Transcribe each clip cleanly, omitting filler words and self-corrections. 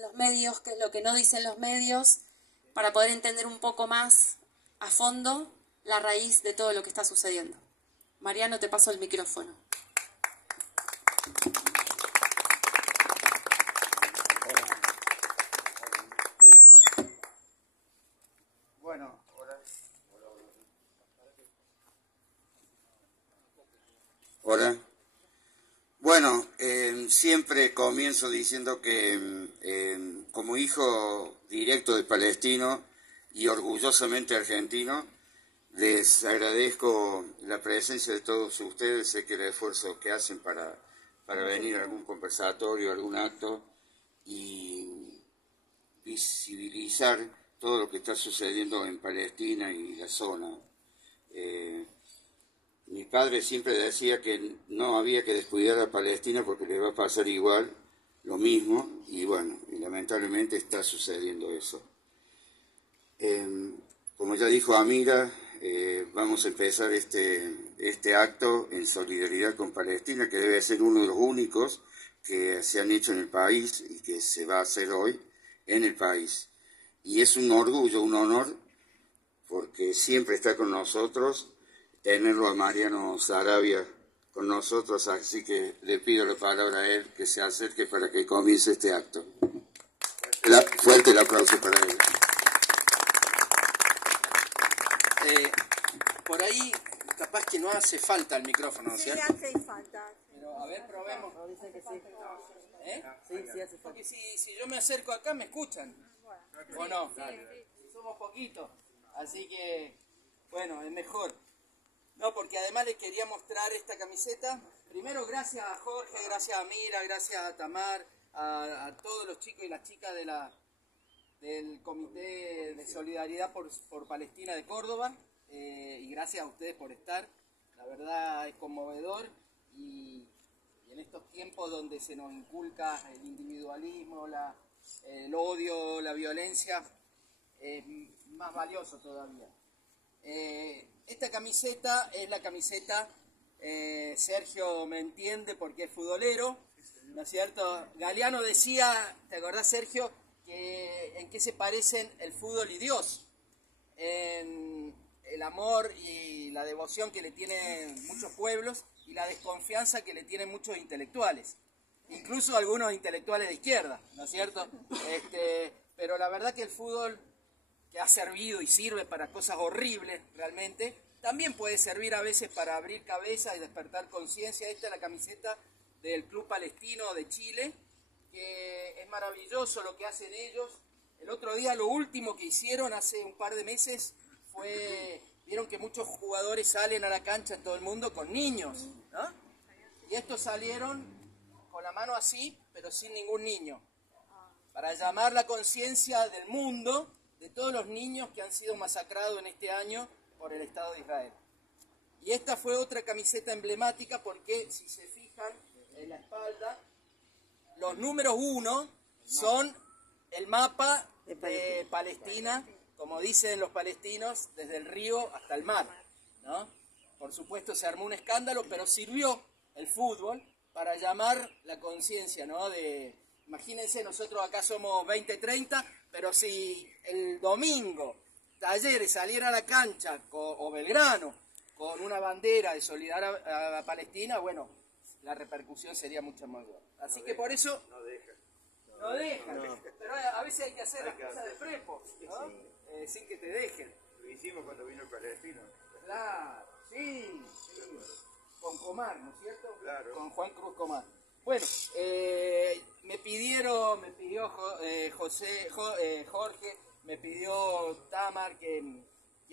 dicen los medios, qué es lo que no dicen los medios, para poder entender un poco más a fondo la raíz de todo lo que está sucediendo. Mariano, te paso el micrófono. Hola. Bueno, siempre comienzo diciendo que como hijo directo de palestino y orgullosamente argentino, les agradezco la presencia de todos ustedes. Sé que el esfuerzo que hacen para venir a algún conversatorio, algún acto y visibilizar todo lo que está sucediendo en Palestina y la zona. Mi padre siempre decía que no había que descuidar a Palestina porque le va a pasar igual, lo mismo, y bueno, y lamentablemente está sucediendo eso. Como ya dijo Amira, vamos a empezar este acto en solidaridad con Palestina, que debe ser uno de los únicos que se han hecho en el país y que se va a hacer hoy en el país. Y es un orgullo, un honor, porque siempre está con nosotros, tenerlo a Mariano Saravia con nosotros, así que le pido la palabra a él que se acerque para que comience este acto. Fuerte el aplauso para él. Por ahí capaz que no hace falta el micrófono, ¿no es cierto? Sí, hace falta. Pero a ver, probemos. No, dicen que sí. ¿Eh? Sí, sí hace falta. Porque si yo me acerco acá, ¿me escuchan? ¿O no? Somos poquitos, así que, bueno, es mejor. No, porque además les quería mostrar esta camiseta. Primero, gracias a Jorge, gracias a Mira, gracias a Tamar, a todos los chicos y las chicas del Comité de Solidaridad por Palestina de Córdoba. Y gracias a ustedes por estar. La verdad es conmovedor y en estos tiempos donde se nos inculca el individualismo, el odio, la violencia, es más valioso todavía. Esta camiseta es la camiseta, Sergio me entiende porque es futbolero, ¿no es cierto? Galeano decía, ¿te acordás, Sergio? En qué se parecen el fútbol y Dios, en el amor y la devoción que le tienen muchos pueblos y la desconfianza que le tienen muchos intelectuales, incluso algunos intelectuales de izquierda, ¿no es cierto? Pero la verdad que el fútbol, que ha servido y sirve para cosas horribles realmente, también puede servir a veces para abrir cabeza y despertar conciencia. Esta es la camiseta del Club Palestino de Chile, que es maravilloso lo que hacen ellos. El otro día lo último que hicieron hace un par de meses fue, vieron que muchos jugadores salen a la cancha en todo el mundo con niños, ¿no? Y estos salieron con la mano así, pero sin ningún niño, para llamar la conciencia del mundo de todos los niños que han sido masacrados en este año por el Estado de Israel. Y esta fue otra camiseta emblemática porque, si se fijan en la espalda, los números 1 son el mapa de Palestina, como dicen los palestinos, desde el río hasta el mar, ¿no? Por supuesto se armó un escándalo, pero sirvió el fútbol para llamar la conciencia, ¿no? Imagínense, nosotros acá somos 20-30, pero si el domingo Talleres saliera a la cancha o Belgrano con una bandera de solidaridad a Palestina, bueno, la repercusión sería mucho mayor. Así que por eso no dejan. Pero a veces hay que hacer las cosas de prepo, ¿no? Sin que te dejen. Lo hicimos cuando vino el palestino. Claro, sí. Con Comar, ¿no es cierto? Claro. Con Juan Cruz Comar. Bueno, me pidió Jorge, me pidió Tamar que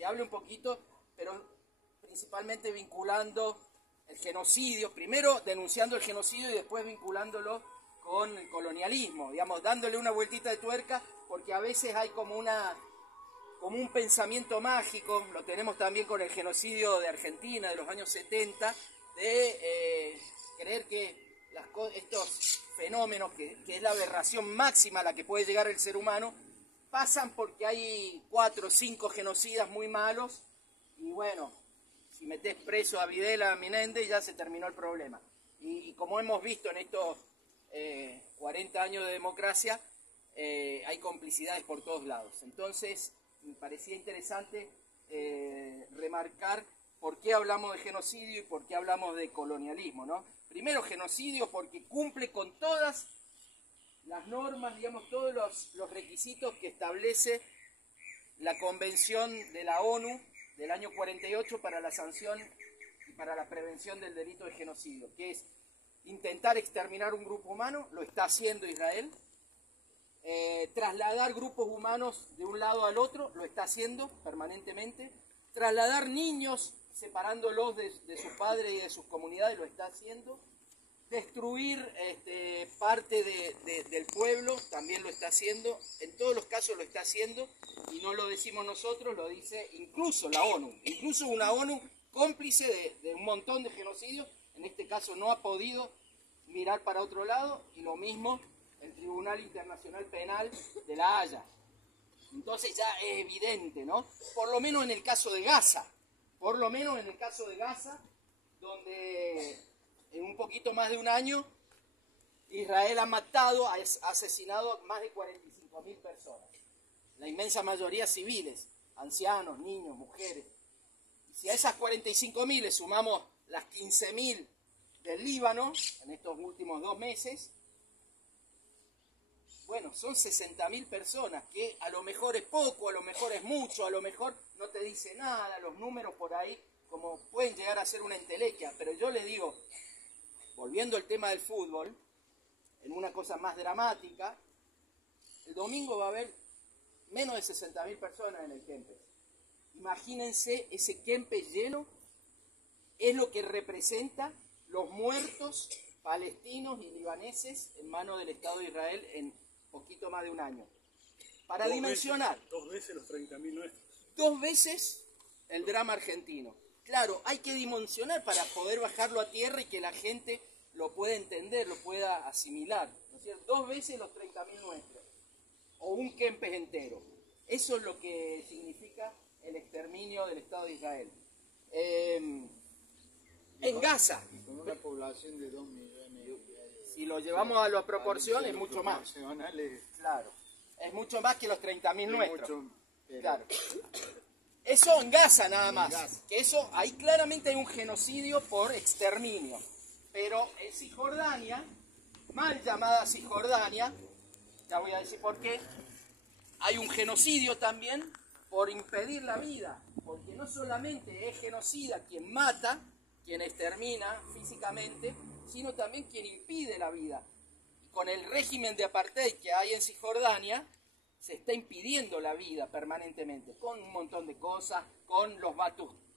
hable un poquito, pero principalmente vinculando el genocidio, primero denunciando el genocidio y después vinculándolo con el colonialismo, digamos, dándole una vueltita de tuerca, porque a veces hay como un pensamiento mágico, lo tenemos también con el genocidio de Argentina de los años 70, de creer que estos fenómenos, que es la aberración máxima a la que puede llegar el ser humano, pasan porque hay 4 o 5 genocidas muy malos, y bueno, si metés preso a Videla, a Menéndez, ya se terminó el problema. Y como hemos visto en estos 40 años de democracia, hay complicidades por todos lados. Entonces, me parecía interesante remarcar por qué hablamos de genocidio y por qué hablamos de colonialismo, ¿no? Primero, genocidio porque cumple con todas las normas, digamos, todos los requisitos que establece la Convención de la ONU del año 48 para la sanción y para la prevención del delito de genocidio, que es intentar exterminar un grupo humano, lo está haciendo Israel, trasladar grupos humanos de un lado al otro, lo está haciendo permanentemente, trasladar niños separándolos de sus padres y de sus comunidades, lo está haciendo, destruir parte del pueblo, también lo está haciendo, en todos los casos lo está haciendo, y no lo decimos nosotros, lo dice incluso la ONU, incluso una ONU cómplice de un montón de genocidios, en este caso no ha podido mirar para otro lado, y lo mismo el Tribunal Internacional Penal de La Haya. Entonces ya es evidente, ¿no? Por lo menos en el caso de Gaza, donde en un poquito más de un año Israel ha matado, ha asesinado a más de 45.000 personas, la inmensa mayoría civiles, ancianos, niños, mujeres. Y si a esas 45.000 le sumamos las 15.000 del Líbano en estos últimos 2 meses, bueno, son 60.000 personas, que a lo mejor es poco, a lo mejor es mucho, a lo mejor no te dice nada, los números por ahí como pueden llegar a ser una entelequia, pero yo les digo, volviendo al tema del fútbol, en una cosa más dramática, el domingo va a haber menos de 60.000 personas en el Kempes. Imagínense ese Kempes lleno, es lo que representa los muertos palestinos y libaneses en manos del Estado de Israel en poquito más de un año. Para dimensionar. 2 veces los 30.000 nuestros. 2 veces el drama argentino. Claro, hay que dimensionar para poder bajarlo a tierra y que la gente lo pueda entender, lo pueda asimilar, ¿no es cierto? 2 veces los 30.000 nuestros, o un Kempes entero. Eso es lo que significa el exterminio del Estado de Israel. En Gaza, Con una población de 2 millones. si lo llevamos a la proporción, es mucho más. Nacionales, Claro, es mucho más que los 30.000 nuestros. mucho, pero- Claro. Eso en Gaza nada más. Gaza. Que eso, ahí claramente hay un genocidio por exterminio. Pero en Cisjordania, mal llamada Cisjordania, ya voy a decir por qué, hay un genocidio también por impedir la vida. Porque no solamente es genocida quien mata, quien extermina físicamente, sino también quien impide la vida. Y con el régimen de apartheid que hay en Cisjordania, se está impidiendo la vida permanentemente, con un montón de cosas, con los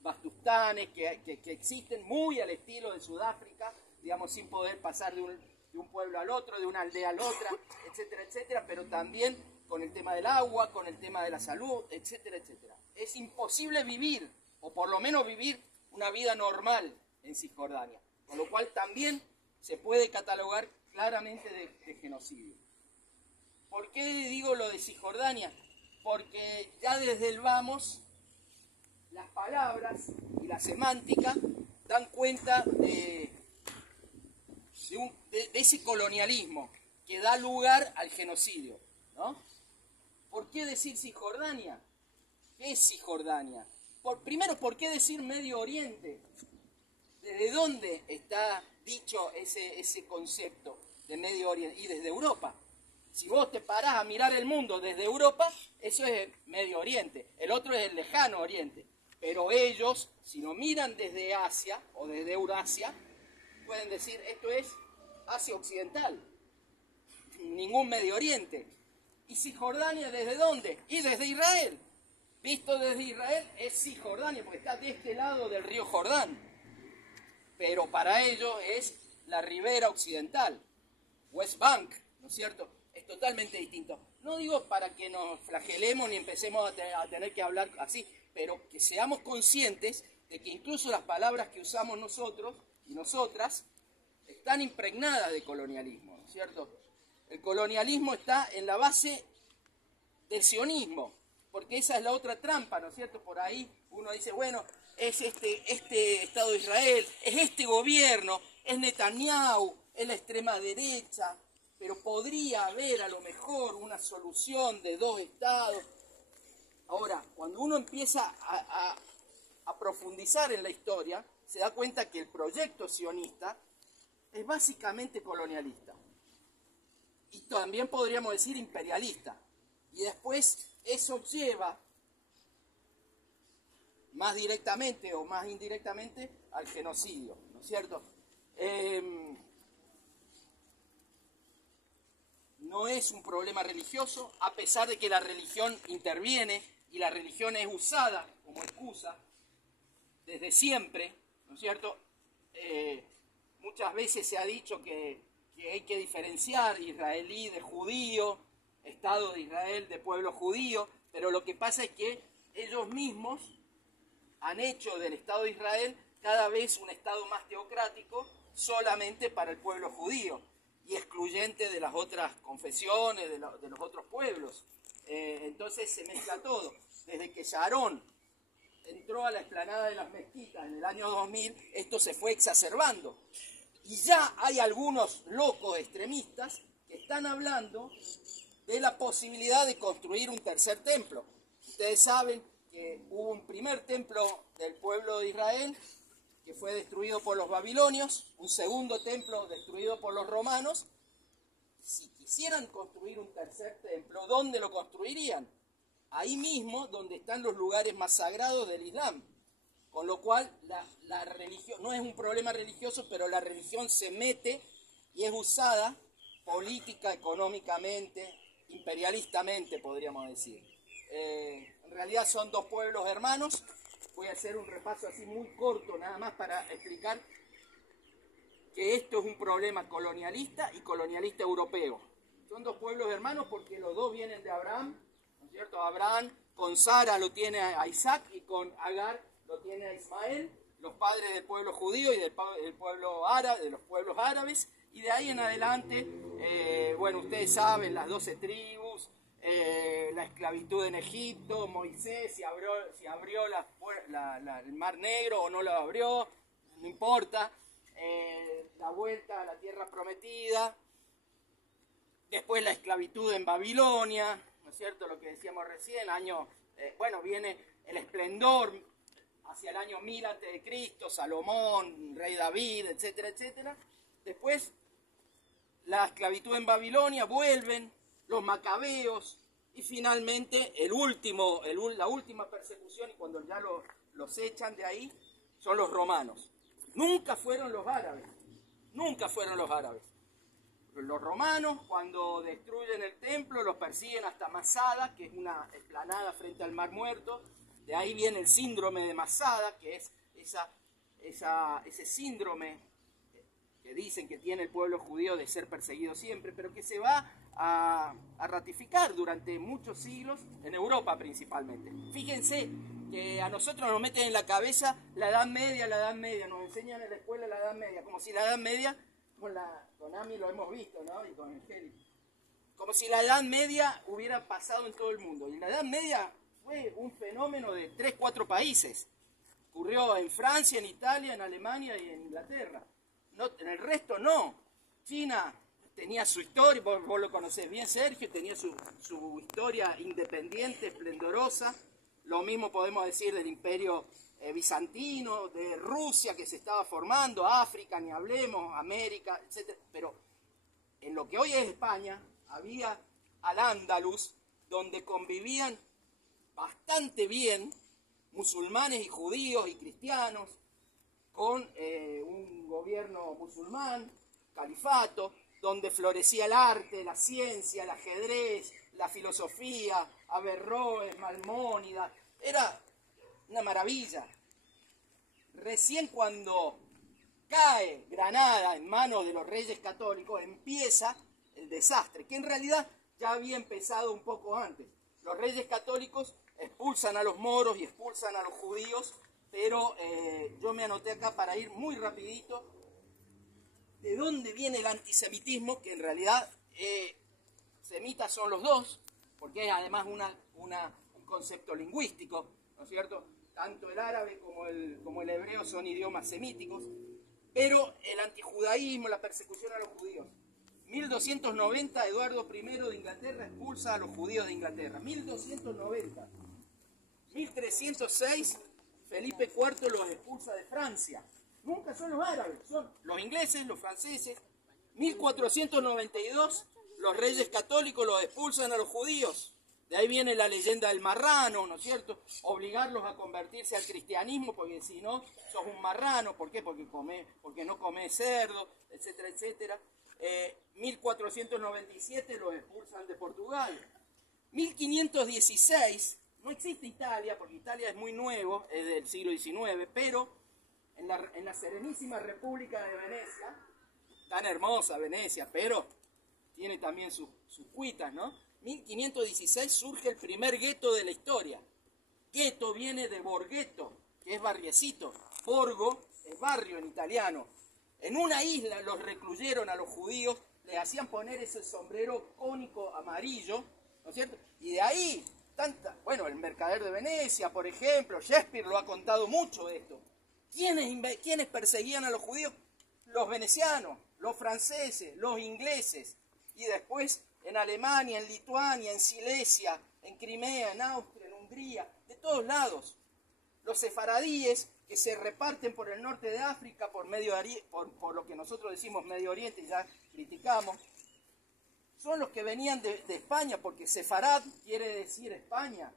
bastustanes que existen muy al estilo de Sudáfrica, digamos, sin poder pasar de un pueblo al otro, de una aldea a la otra, etcétera, etcétera, pero también con el tema del agua, con el tema de la salud, etcétera, etcétera. Es imposible vivir, o por lo menos vivir una vida normal en Cisjordania, con lo cual también se puede catalogar claramente de genocidio. ¿Por qué digo lo de Cisjordania? Porque ya desde el vamos, las palabras y la semántica dan cuenta de ese colonialismo que da lugar al genocidio, ¿no? ¿Por qué decir Cisjordania? ¿Qué es Cisjordania? Primero, ¿por qué decir Medio Oriente? ¿Desde dónde está dicho ese concepto de Medio Oriente? Y desde Europa. Si vos te parás a mirar el mundo desde Europa, eso es Medio Oriente. El otro es el lejano Oriente. Pero ellos, si lo miran desde Asia o desde Eurasia, pueden decir, esto es Asia Occidental. Ningún Medio Oriente. ¿Y Cisjordania desde dónde? Y desde Israel. Visto desde Israel es Cisjordania, porque está de este lado del río Jordán. Pero para ellos es la ribera occidental, West Bank, ¿no es cierto? Es totalmente distinto. No digo para que nos flagelemos ni empecemos a tener que hablar así, pero que seamos conscientes de que incluso las palabras que usamos nosotros y nosotras están impregnadas de colonialismo, ¿no es cierto? El colonialismo está en la base del sionismo, porque esa es la otra trampa, ¿no es cierto? Por ahí uno dice, bueno, es este Estado de Israel, es este gobierno, es Netanyahu, es la extrema derecha. pero podría haber a lo mejor una solución de dos estados. Ahora, cuando uno empieza a profundizar en la historia, se da cuenta que el proyecto sionista es básicamente colonialista. Y también podríamos decir imperialista. Y después eso lleva, más directamente o más indirectamente, al genocidio, ¿no es cierto? No es un problema religioso, a pesar de que la religión interviene y la religión es usada como excusa desde siempre, ¿no es cierto? Muchas veces se ha dicho que hay que diferenciar israelí de judío, Estado de Israel de pueblo judío, pero lo que pasa es que ellos mismos han hecho del Estado de Israel cada vez un Estado más teocrático solamente para el pueblo judío y excluyente de las otras confesiones, de los otros pueblos. Entonces se mezcla todo. Desde que Sharon entró a la explanada de las mezquitas en el año 2000, esto se fue exacerbando. Y ya hay algunos locos extremistas que están hablando de la posibilidad de construir un tercer templo. Ustedes saben que hubo un primer templo del pueblo de Israel que fue destruido por los babilonios, un segundo templo destruido por los romanos. Si quisieran construir un tercer templo, ¿dónde lo construirían? Ahí mismo donde están los lugares más sagrados del Islam. Con lo cual la religión, no es un problema religioso, pero la religión se mete y es usada política, económicamente, imperialistamente, podríamos decir. En realidad son dos pueblos hermanos. Voy a hacer un repaso así muy corto, nada más para explicar que esto es un problema colonialista y colonialista europeo. Son dos pueblos hermanos porque los dos vienen de Abraham, ¿no es cierto? Abraham con Sara lo tiene a Isaac y con Agar lo tiene a Ismael, los padres del pueblo judío y del pueblo árabe, de los pueblos árabes, y de ahí en adelante, bueno, ustedes saben, las 12 tribus, la esclavitud en Egipto, Moisés, si abrió el Mar Negro o no lo abrió, no importa, la vuelta a la tierra prometida, después la esclavitud en Babilonia, ¿no es cierto? Lo que decíamos recién, viene el esplendor hacia el año 1000 a.C., Salomón, rey David, etcétera, etcétera. Después la esclavitud en Babilonia, vuelven los macabeos y finalmente la última persecución, y cuando ya los echan de ahí, son los romanos. Nunca fueron los árabes. Los romanos, cuando destruyen el templo, los persiguen hasta Masada, que es una explanada frente al Mar Muerto. De ahí viene el síndrome de Masada, que es ese síndrome que dicen que tiene el pueblo judío de ser perseguido siempre, pero que se va a ratificar durante muchos siglos en Europa principalmente. Fíjense que a nosotros nos meten en la cabeza la Edad Media, nos enseñan en la escuela la Edad Media, como si la Edad Media, con Ami lo hemos visto, ¿no? Y con Angélica, como si la Edad Media hubiera pasado en todo el mundo. Y la Edad Media fue un fenómeno de 3-4 países. Ocurrió en Francia, en Italia, en Alemania y en Inglaterra. No, en el resto no. China tenía su historia, vos lo conocés bien, Sergio, tenía su historia independiente, esplendorosa. Lo mismo podemos decir del Imperio bizantino, de Rusia que se estaba formando, África, ni hablemos, América, etc. Pero en lo que hoy es España, había Al-Ándalus, donde convivían bastante bien musulmanes y judíos y cristianos, con un gobierno musulmán, califato, donde florecía el arte, la ciencia, el ajedrez, la filosofía, Averroes, Maimónides. Era una maravilla. Recién cuando cae Granada en manos de los reyes católicos, empieza el desastre, que en realidad ya había empezado un poco antes. Los reyes católicos expulsan a los moros y expulsan a los judíos, pero yo me anoté acá para ir muy rapidito de dónde viene el antisemitismo, que en realidad semitas son los dos, porque es además un concepto lingüístico, ¿no es cierto? Tanto el árabe como el hebreo son idiomas semíticos, pero el antijudaísmo, la persecución a los judíos, 1290, Eduardo I de Inglaterra expulsa a los judíos de Inglaterra. 1290. 1306, Felipe IV los expulsa de Francia. Nunca son los árabes, son los ingleses, los franceses. 1492, los reyes católicos los expulsan a los judíos. De ahí viene la leyenda del marrano, ¿no es cierto? Obligarlos a convertirse al cristianismo, porque si no, sos un marrano. ¿Por qué? Porque no comés cerdo, etcétera, etcétera. 1497 los expulsan de Portugal. 1516, no existe Italia, porque Italia es muy nuevo, es del siglo XIX, pero en la Serenísima República de Venecia, tan hermosa Venecia, pero tiene también sus cuitas, ¿no? 1516 surge el primer gueto de la historia. Gueto viene de borghetto, que es barriecito. Borgo es barrio en italiano. En una isla los recluyeron a los judíos, les hacían poner ese sombrero cónico amarillo, ¿no es cierto? Y de ahí, el Mercader de Venecia, por ejemplo, Shakespeare lo ha contado mucho esto. ¿Quiénes perseguían a los judíos? Los venecianos, los franceses, los ingleses. Y después en Alemania, en Lituania, en Silesia, en Crimea, en Austria, en Hungría, de todos lados. Los sefaradíes, que se reparten por el norte de África, por lo que nosotros decimos Medio Oriente, y ya criticamos, son los que venían de España, porque sefarad quiere decir España,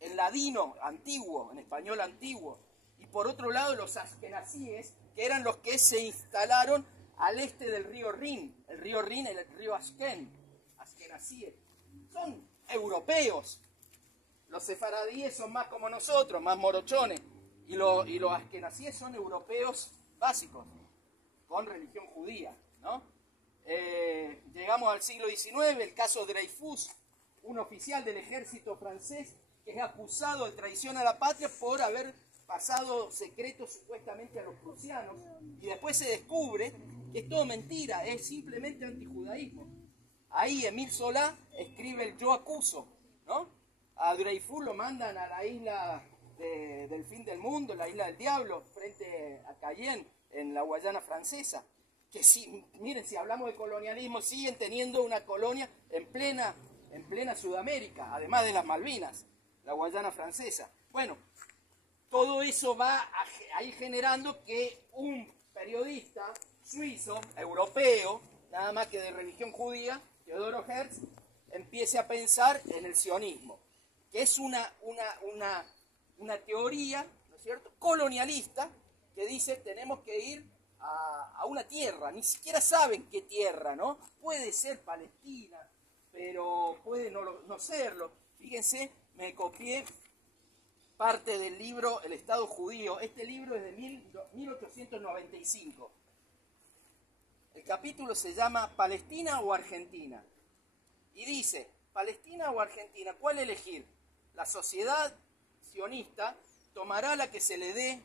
en ladino antiguo, en español antiguo. Y por otro lado los askenazíes, que eran los que se instalaron al este del río Rin. El río Rin es el río askenazíes. Son europeos. Los sefaradíes son más como nosotros, más morochones. Y los askenazíes son europeos básicos, con religión judía, ¿no? Llegamos al siglo XIX, el caso Dreyfus, un oficial del ejército francés que es acusado de traición a la patria por haber pasado secretos supuestamente a los prusianos, y después se descubre que es todo mentira, es simplemente antijudaísmo. Ahí Émile Zola escribe el Yo acuso, ¿no? A Dreyfus lo mandan a la isla del fin del mundo, la isla del diablo, frente a Cayenne, en la Guayana francesa. Que miren, si hablamos de colonialismo, siguen teniendo una colonia en plena Sudamérica, además de las Malvinas, la Guayana francesa. Bueno, todo eso va a ir generando que un periodista suizo, europeo, nada más que de religión judía, Theodoro Herz, empiece a pensar en el sionismo, que es una teoría, ¿no es cierto?, colonialista, que dice tenemos que ir a una tierra, ni siquiera saben qué tierra, ¿no? Puede ser Palestina, pero puede no serlo. Fíjense, me copié parte del libro El Estado Judío. Este libro es de 1895. El capítulo se llama ¿Palestina o Argentina? Y dice, ¿Palestina o Argentina? ¿Cuál elegir? La sociedad sionista tomará la que se le dé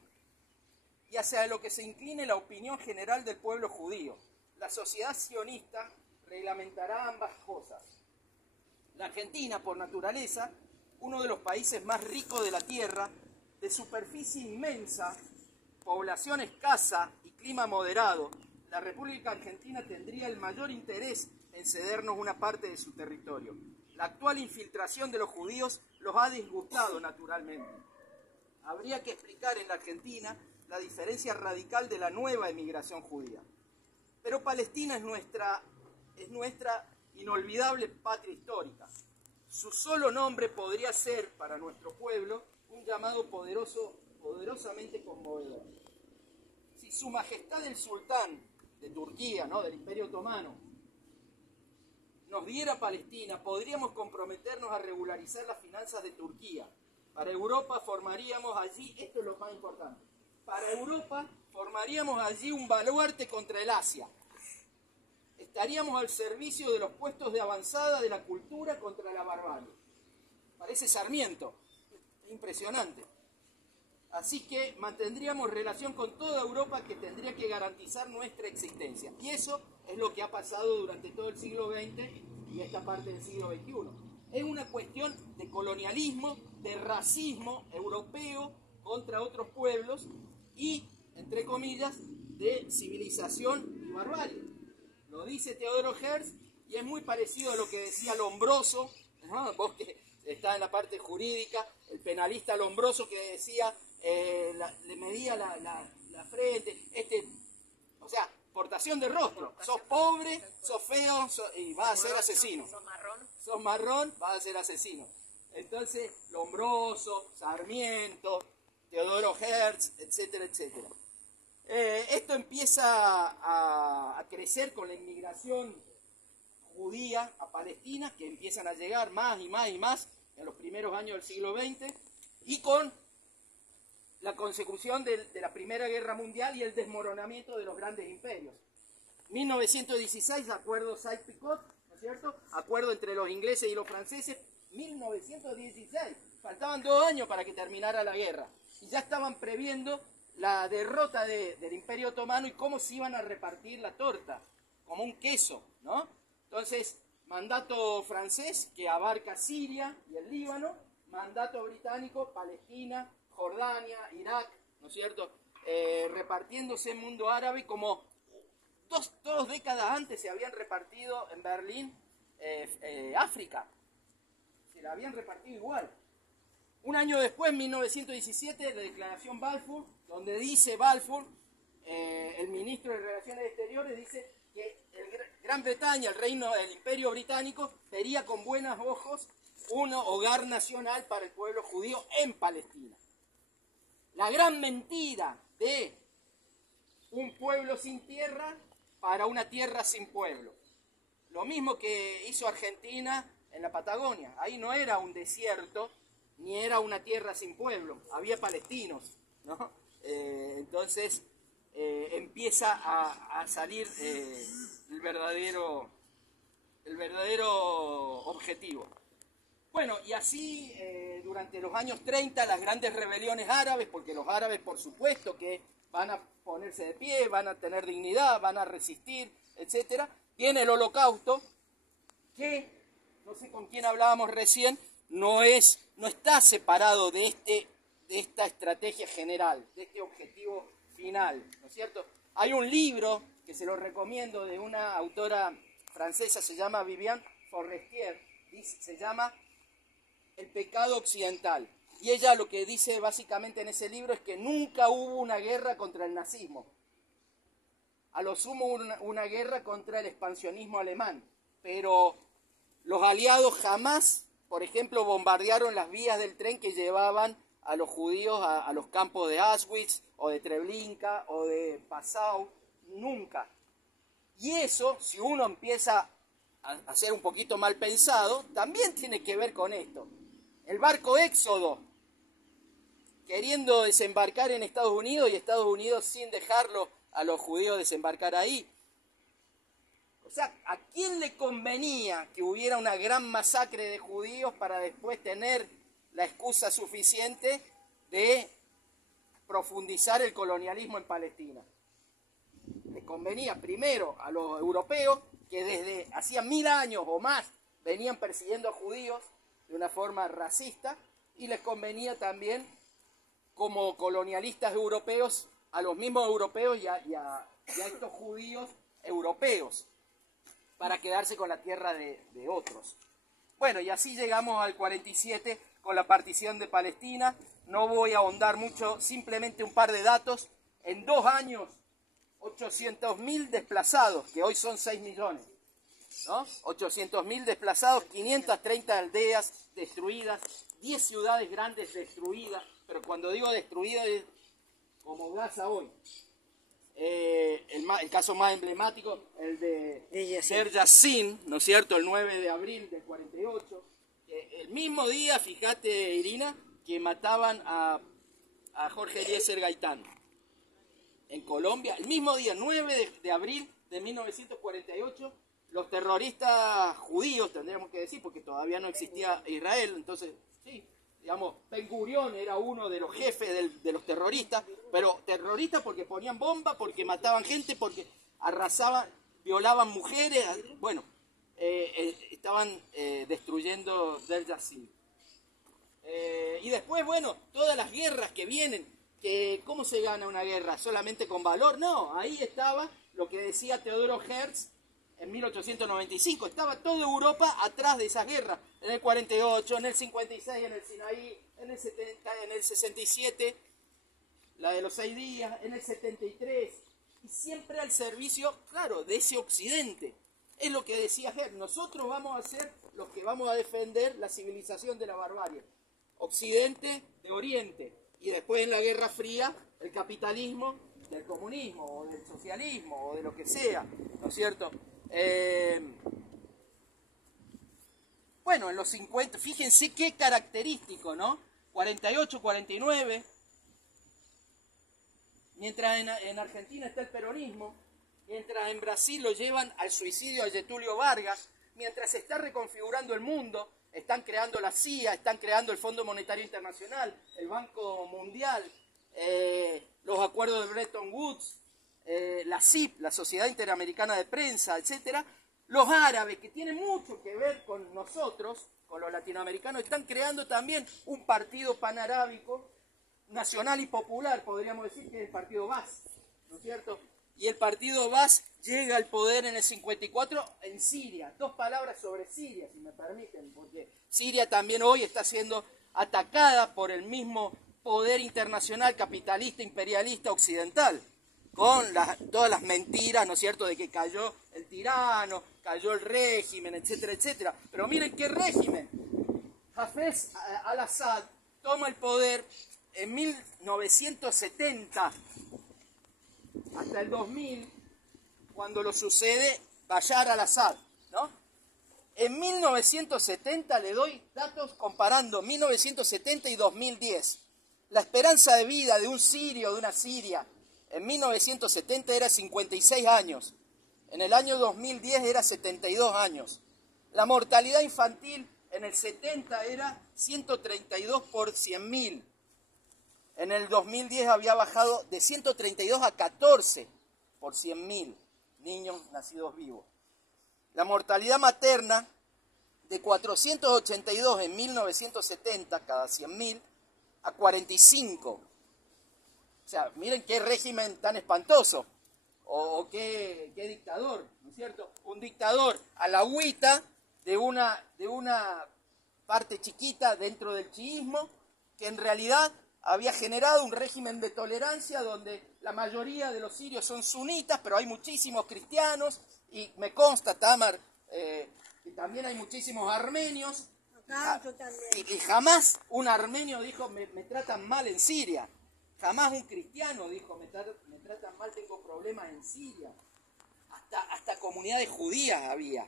y hacia lo que se incline la opinión general del pueblo judío. La sociedad sionista reglamentará ambas cosas. La Argentina, por naturaleza, uno de los países más ricos de la tierra, de superficie inmensa, población escasa y clima moderado, la República Argentina tendría el mayor interés en cedernos una parte de su territorio. La actual infiltración de los judíos los ha disgustado naturalmente. Habría que explicar en la Argentina la diferencia radical de la nueva emigración judía. Pero Palestina es nuestra inolvidable patria histórica. Su solo nombre podría ser para nuestro pueblo un llamado poderosamente conmovedor. Si Su Majestad el Sultán de Turquía, ¿no?, del Imperio Otomano, nos diera Palestina, podríamos comprometernos a regularizar las finanzas de Turquía. Para Europa formaríamos allí, esto es lo más importante, para Europa formaríamos allí un baluarte contra el Asia. Estaríamos al servicio de los puestos de avanzada de la cultura contra la barbarie. Parece Sarmiento, impresionante. Así que mantendríamos relación con toda Europa, que tendría que garantizar nuestra existencia. Y eso es lo que ha pasado durante todo el siglo XX y esta parte del siglo XXI. Es una cuestión de colonialismo, de racismo europeo contra otros pueblos y, entre comillas, de civilización y barbarie. Lo dice Teodoro Herz y es muy parecido a lo que decía Lombroso, ¿no? Vos que está en la parte jurídica, el penalista Lombroso que decía, le medía la frente, o sea, portación de rostro. Sos pobre, sos feo y vas a ser asesino. Sos marrón, vas a ser asesino. Entonces, Lombroso, Sarmiento, Teodoro Herz, etcétera, etcétera. Esto empieza a crecer con la inmigración judía a Palestina, que empiezan a llegar más y más y más en los primeros años del siglo XX, y con la consecución de la Primera Guerra Mundial y el desmoronamiento de los grandes imperios. 1916, acuerdo Sykes-Picot, ¿no es cierto? Acuerdo entre los ingleses y los franceses, 1916. Faltaban 2 años para que terminara la guerra. Y ya estaban previendo la derrota del Imperio Otomano y cómo se iban a repartir la torta, como un queso, ¿no? Entonces, mandato francés que abarca Siria y el Líbano, mandato británico, Palestina, Jordania, Irak, ¿no es cierto? Repartiéndose en mundo árabe como dos décadas antes se habían repartido en Berlín, África. Se la habían repartido igual. Un año después, en 1917, la declaración Balfour, donde dice Balfour, el ministro de Relaciones Exteriores, dice que Gran Bretaña, el Imperio Británico, vería con buenos ojos un hogar nacional para el pueblo judío en Palestina. La gran mentira de un pueblo sin tierra para una tierra sin pueblo. Lo mismo que hizo Argentina en la Patagonia. Ahí no era un desierto, ni era una tierra sin pueblo, había palestinos, ¿no? Entonces empieza a salir el verdadero objetivo. Bueno, y así durante los años 30 las grandes rebeliones árabes, porque los árabes por supuesto que van a ponerse de pie, van a tener dignidad, van a resistir, etc. Viene el Holocausto, que, no sé con quién hablábamos recién, no está separado de esta estrategia general, de este objetivo final, ¿no es cierto? Hay un libro que se lo recomiendo de una autora francesa, se llama Viviane Forestier, se llama El pecado occidental. Y ella lo que dice básicamente en ese libro es que nunca hubo una guerra contra el nazismo. A lo sumo una guerra contra el expansionismo alemán, pero los aliados jamás, por ejemplo, bombardearon las vías del tren que llevaban a los judíos a los campos de Auschwitz, o de Treblinka, o de Passau, nunca. Y eso, si uno empieza a ser un poquito mal pensado, también tiene que ver con esto. El barco Éxodo, queriendo desembarcar en Estados Unidos, y Estados Unidos sin dejarlo a los judíos desembarcar ahí. O sea, ¿a quién le convenía que hubiera una gran masacre de judíos para después tener la excusa suficiente de profundizar el colonialismo en Palestina? Le convenía primero a los europeos, que desde hacía 1000 años o más venían persiguiendo a judíos de una forma racista, y les convenía también como colonialistas europeos a los mismos europeos y a estos judíos europeos, para quedarse con la tierra de otros. Bueno, y así llegamos al 47 con la partición de Palestina. No voy a ahondar mucho, simplemente un par de datos. En 2 años, 800.000 desplazados, que hoy son 6 millones, ¿no? 800.000 desplazados, 530 aldeas destruidas, 10 ciudades grandes destruidas, pero cuando digo destruidas es como Gaza hoy. El caso más emblemático, el de Deir Yassin, ¿no es cierto?, el 9 de abril del 48. El mismo día, fíjate, Irina, que mataban a Jorge Eliezer Gaitán en Colombia. El mismo día, 9 de abril de 1948, los terroristas judíos, tendríamos que decir, porque todavía no existía Israel, entonces, sí, digamos, Ben Gurión era uno de los jefes de los terroristas, pero terroristas porque ponían bombas, porque mataban gente, porque arrasaban, violaban mujeres, bueno, estaban destruyendo Deir Yassin. Y después, bueno, todas las guerras que vienen, que ¿cómo se gana una guerra? ¿Solamente con valor? No, ahí estaba lo que decía Teodoro Herz, en 1895. Estaba toda Europa atrás de esas guerras. En el 48, en el 56, en el Sinaí, en el 70, en el 67, la de los 6 días, en el 73. Y siempre al servicio, claro, de ese occidente. Es lo que decía Herr. Nosotros vamos a ser los que vamos a defender la civilización de la barbarie. Occidente de Oriente. Y después en la Guerra Fría, el capitalismo del comunismo, o del socialismo, o de lo que sea, ¿no es cierto? Bueno, en los 50, fíjense qué característico, ¿no? 48, 49, mientras en Argentina está el peronismo, mientras en Brasil lo llevan al suicidio a Getúlio Vargas, mientras se está reconfigurando el mundo, están creando la CIA, están creando el Fondo Monetario Internacional, el Banco Mundial, los acuerdos de Bretton Woods, la CIP, la Sociedad Interamericana de Prensa, etc. Los árabes, que tienen mucho que ver con nosotros, con los latinoamericanos, están creando también un partido panarábico, nacional y popular, podríamos decir, que es el partido Baas, ¿no es cierto? Y el partido Baas llega al poder en el 54 en Siria. 2 palabras sobre Siria, si me permiten, porque Siria también hoy está siendo atacada por el mismo poder internacional capitalista, imperialista, occidental, con todas las mentiras, ¿no es cierto?, de que cayó el tirano, cayó el régimen, etcétera, etcétera. Pero miren qué régimen. Hafez al-Assad toma el poder en 1970 hasta el 2000, cuando lo sucede Bashar al-Assad, ¿no? En 1970, le doy datos comparando 1970 y 2010. La esperanza de vida de un sirio, de una siria, en 1970 era 56 años. En el año 2010 era 72 años. La mortalidad infantil en el 70 era 132 por 100.000. En el 2010 había bajado de 132 a 14 por 100.000 niños nacidos vivos. La mortalidad materna de 482 en 1970 cada 100.000 a 45. O sea, miren qué régimen tan espantoso, o qué dictador, ¿no es cierto? Un dictador a la agüita de una parte chiquita dentro del chiismo, que en realidad había generado un régimen de tolerancia donde la mayoría de los sirios son sunitas, pero hay muchísimos cristianos, y me consta, Tamar, que también hay muchísimos armenios. Yo también. Y jamás un armenio dijo, me tratan mal en Siria. Jamás un cristiano dijo, me tratan mal, tengo problemas en Siria. Hasta comunidades judías había.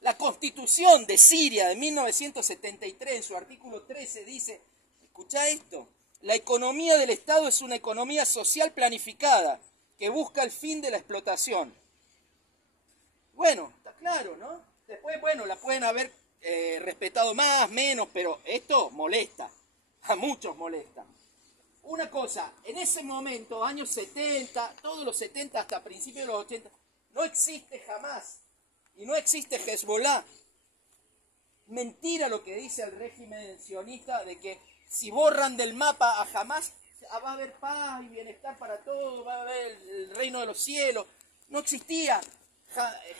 La Constitución de Siria de 1973, en su artículo 13, dice, escuchá esto, la economía del Estado es una economía social planificada que busca el fin de la explotación. Bueno, está claro, ¿no? Después, bueno, la pueden haber respetado más, menos, pero esto molesta, a muchos molesta. Una cosa, en ese momento, años 70, todos los 70 hasta principios de los 80, no existe Hamas y no existe Hezbollah. Mentira lo que dice el régimen sionista de que si borran del mapa a Hamas, va a haber paz y bienestar para todos, va a haber el reino de los cielos. No existía.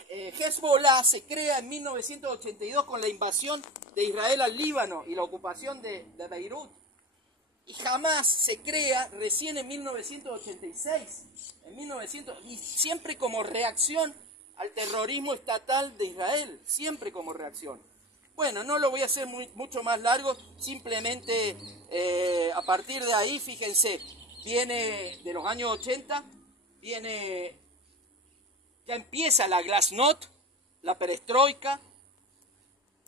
Hezbollah se crea en 1982 con la invasión de Israel al Líbano y la ocupación de Beirut. Y Hamas se crea recién en 1986, y siempre como reacción al terrorismo estatal de Israel, siempre como reacción. Bueno, no lo voy a hacer mucho más largo, simplemente a partir de ahí, fíjense, viene de los años 80, ya empieza la glasnost, la perestroika,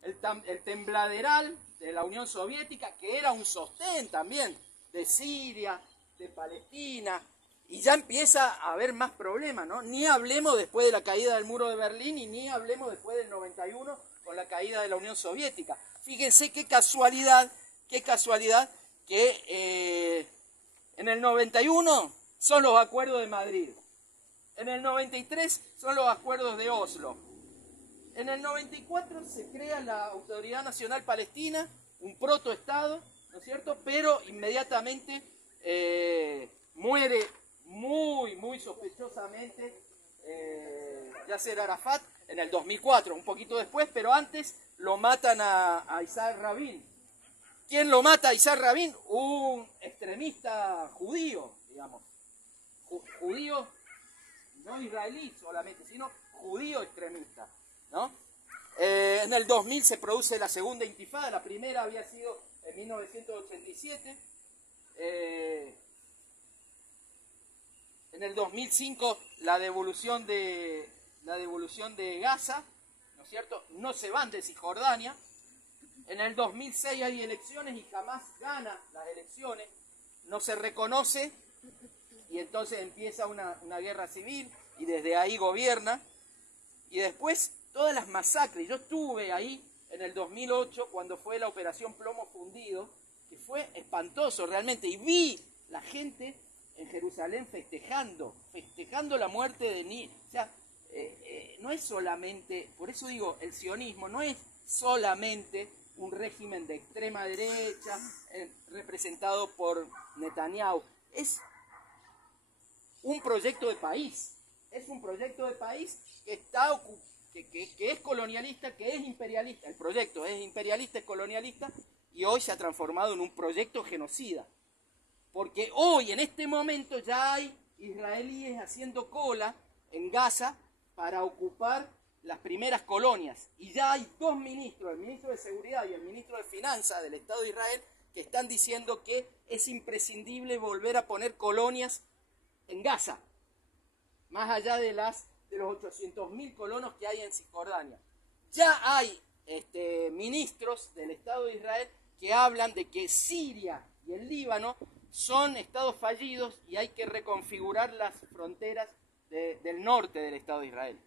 el tembladeral de la Unión Soviética, que era un sostén también de Siria, de Palestina, y ya empieza a haber más problemas, ¿no? Ni hablemos después de la caída del muro de Berlín y ni hablemos después del 91 con la caída de la Unión Soviética. Fíjense qué casualidad que en el 91 son los acuerdos de Madrid, en el 93 son los acuerdos de Oslo. En el 94 se crea la Autoridad Nacional Palestina, un protoestado, ¿no es cierto? Pero inmediatamente muere muy sospechosamente Yasser Arafat en el 2004, un poquito después, pero antes lo matan a Isaac Rabin. ¿Quién lo mata a Isaac Rabin? Un extremista judío, digamos. Judío, no israelí solamente, sino judío extremista, ¿no? En el 2000 se produce la segunda intifada, la primera había sido en 1987. En el 2005 la devolución de Gaza, ¿no es cierto? No se van de Cisjordania. En el 2006 hay elecciones y Hamás gana las elecciones, no se reconoce y entonces empieza una guerra civil y desde ahí gobierna. Y después todas las masacres, yo estuve ahí en el 2008 cuando fue la operación Plomo Fundido, que fue espantoso realmente, y vi la gente en Jerusalén festejando la muerte de niños. O sea, no es solamente, por eso digo, el sionismo no es solamente un régimen de extrema derecha representado por Netanyahu, es un proyecto de país, que es colonialista, que es imperialista. El proyecto es imperialista, es colonialista, y hoy se ha transformado en un proyecto genocida. Porque hoy, en este momento, ya hay israelíes haciendo cola en Gaza para ocupar las primeras colonias. Y ya hay dos ministros, el ministro de Seguridad y el ministro de Finanzas del Estado de Israel, que están diciendo que es imprescindible volver a poner colonias en Gaza, más allá de los 800.000 colonos que hay en Cisjordania. Ya hay ministros del Estado de Israel que hablan de que Siria y el Líbano son estados fallidos y hay que reconfigurar las fronteras del norte del Estado de Israel.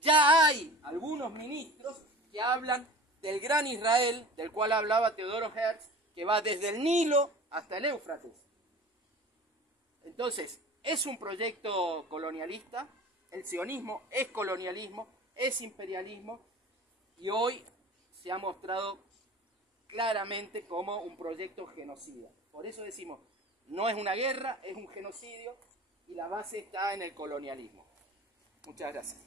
Ya hay algunos ministros que hablan del gran Israel, del cual hablaba Teodoro Herz, que va desde el Nilo hasta el Éufrates. Entonces, es un proyecto colonialista, el sionismo es colonialismo, es imperialismo, y hoy se ha mostrado claramente como un proyecto genocida. Por eso decimos, no es una guerra, es un genocidio, y la base está en el colonialismo. Muchas gracias.